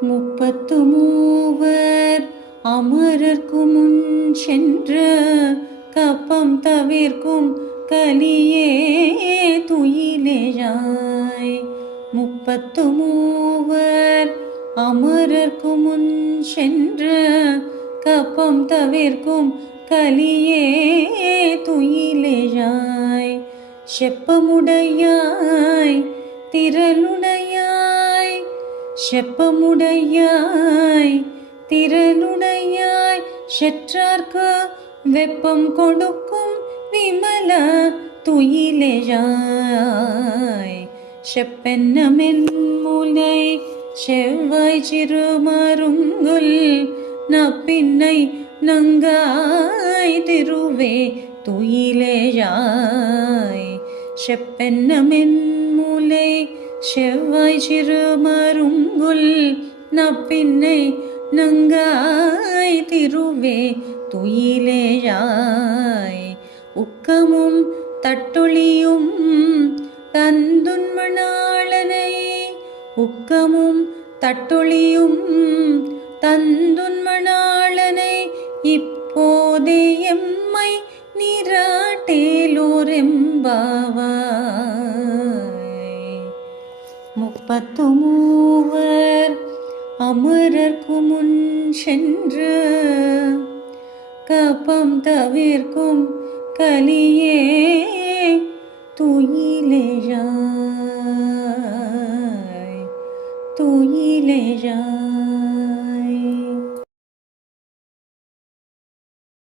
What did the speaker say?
முப்பத்து மூவர் அமரர்க்கு முன் சென்ற கப்பம் தவிர்க்கும் கலியே துயிலேயாய். முப்பத்து மூவர் அமரர்க்கு முன் சென்ற கப்பம் தவிர்க்கும் கலியே துயிலேயாய். செப்பமுடையாய் திரளுடையாய், செப்பமுடையாய் திரளுடையாய், செற்றார்க்கு வெப்பம் கொடுக்கும் விமல துயிலேயாய். செப்பென்ன மென்முலை செவ்வாய் சிறுமருங்குல் நப்பின்னை நங்காய் திருவே துயிலேயாய். செப்பென்ன மென்முலை செவ்வாய் சிறுமருங்குல் நப்பின்னை நங்காய் திருவே துயிலேயாய். உக்கமும் தட்டொழியும் தந்துன்மணாளனை, உக்கமும் தட்டொழியும் தந்துன்மணாளனை, இப்போதே எம்மை நீராட்டேலோரெம்பாவாய். முப்பத்து மூவர் அமரர்க்கு முன் சென்று கப்பம் தவிர்க்கும் கலியே துயிலேயாய்.